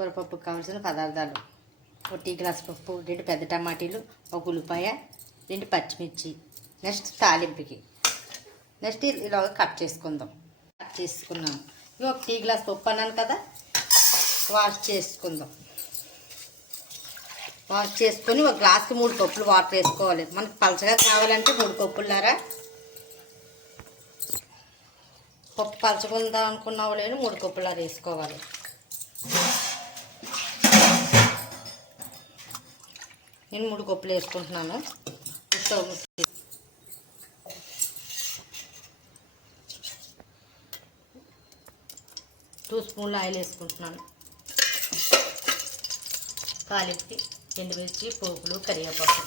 కూరపప్పు కావాల్సిన పదార్థాలు. ఒక టీ గ్లాస్ పప్పు రెండు పెద్ద టమాటీలు ఒక ఉల్లిపాయ రెండు పచ్చిమిర్చి. నెక్స్ట్ తాలింపుకి. నెక్స్ట్ ఇలా కట్ చేసుకుందాం. కట్ చేసుకున్నాం. ఇవి ఒక టీ గ్లాస్ పప్పు అన్నాను కదా వాష్ చేసుకుందాం. వాష్ చేసుకొని ఒక గ్లాస్కి మూడు కప్పులు వాటర్ వేసుకోవాలి. మనకు పలచగా కావాలంటే మూడు కప్పులారా పప్పు పలచకుందాం అనుకున్న వాళ్ళు మూడు కప్పులారా వేసుకోవాలి. నేను మూడు కప్పులు వేసుకుంటున్నాను. స్టవ్ టూ స్పూన్లు ఆయిల్ వేసుకుంటున్నాను. కాలిపి ఎండుమిర్చి పోపులు కరివేపాకు.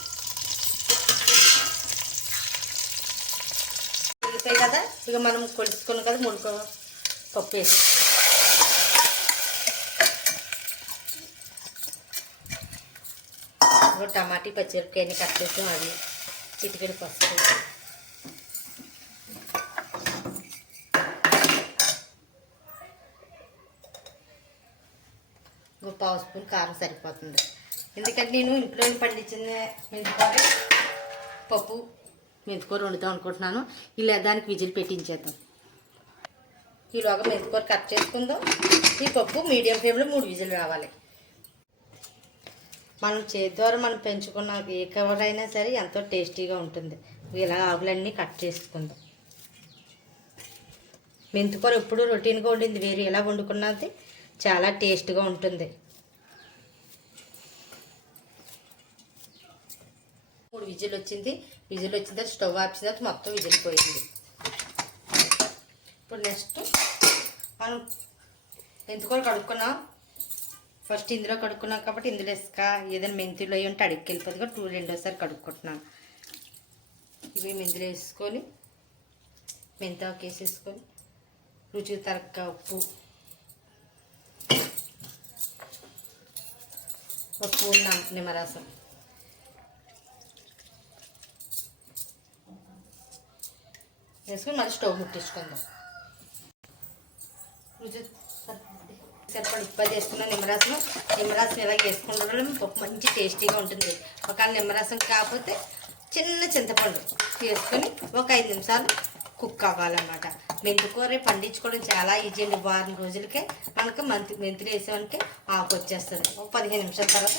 కదా? ఇక మనం కొలుసుకున్నాం కదా మూడు పప్పు వేసేసుకున్నాం ఇగో టమాటీ పచ్చిమిరపకాయని కట్ చేసాం అది చిటికెడు పసుపు. ఇంకో పావు స్పూన్ కారం సరిపోతుంది. ఎందుకంటే నేను ఇంట్లో పండించిన మెంతికూర పప్పు మెంతికూర వండుదాం అనుకుంటున్నాను. ఇలా దానికి విజిల్ పెట్టించేద్దాం. ఈలోగా మెంతికూర కట్ చేసుకుందాం. ఈ పప్పు మీడియం ఫ్లేమ్లో మూడు విజిల్ రావాలి. మనం చేతి ద్వారా మనం పెంచుకున్న ఏ కవర్ అయినా సరే ఎంతో టేస్టీగా ఉంటుంది. ఇలా ఆకులన్నీ కట్ చేసుకుందాం. మెంతుకూర ఎప్పుడు రొటీన్గా ఉండింది వేరు ఎలా వండుకున్నది చాలా టేస్ట్గా ఉంటుంది. మూడు విజిల్ వచ్చింది. విజిల్ వచ్చిన తర్వాత స్టవ్ ఆపిన తర్వాత మొత్తం విజిల్ పోయింది. ఇప్పుడు నెక్స్ట్ మనం మెంతికూర కడుక్కున్నాం. ఫస్ట్ ఇందులో కడుక్కున్నాం కాబట్టి ఇందులో ఇసుక ఏదైనా మెంతులు అయ్యి ఉంటే అడిగి వెళ్ళిపోతుంది కాబట్టి టూ రెండోసారి కడుక్కుంటున్నాను ఇవి మెంతులు వేసుకొని మెంతాకు వేసేసుకొని రుచికి తరక్క ఉప్పు. ఉప్పు ఉన్నాం నిమ్మరసం. వేసుకొని మళ్ళీ స్టవ్ ముట్టించుకుందాం. రుచి సరిపడి ఉప్పు వేసుకున్న నిమ్మరసం. నిమ్మరసం ఇలా వేసుకుంటే వల్ల పప్పు మంచి టేస్టీగా ఉంటుంది. ఒకవేళ నిమ్మరసం కాకపోతే చిన్న చింతపండు వేసుకొని ఒక ఐదు నిమిషాలు కుక్ అవ్వాలన్నమాట. మెంతికూర పండించుకోవడం చాలా ఈజీ అండి. వారం రోజులకే మనకు మెంతి మెంతులు వేసామంటే ఆకు వచ్చేస్తుంది. ఒక పదిహేను నిమిషాల తర్వాత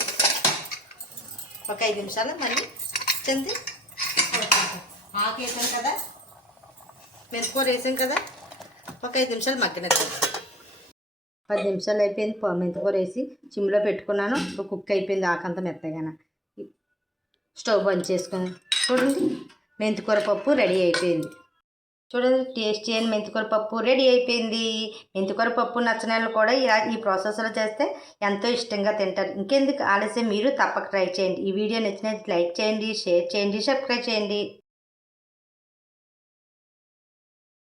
ఒక ఐదు నిమిషాలు మళ్ళీ చింది ఆకు వేసాం కదా? మెంతికూర వేసాం కదా? ఒక ఐదు నిమిషాలు మగ్గినది పది నిమిషాలు అయిపోయింది ప- మెంతికూర వేసి చిమ్లో పెట్టుకున్నాను. ఇప్పుడు కుక్ అయిపోయింది ఆకంత మెత్తగాన. స్టవ్ బంద్ చేసుకుని చూడండి మెంతికూర పప్పు రెడీ అయిపోయింది. చూడండి టేస్టీ అయిన మెంతికూర పప్పు రెడీ అయిపోయింది. మెంతికూర పప్పు నచ్చనాలు కూడా ఇలా ఈ ప్రాసెస్లో చేస్తే ఎంతో ఇష్టంగా తింటారు. ఇంకెందుకు ఆలస్యం మీరు తప్పక ట్రై చేయండి. ఈ వీడియో నచ్చినట్టు లైక్ చేయండి షేర్ చేయండి సబ్స్క్రైబ్ చేయండి.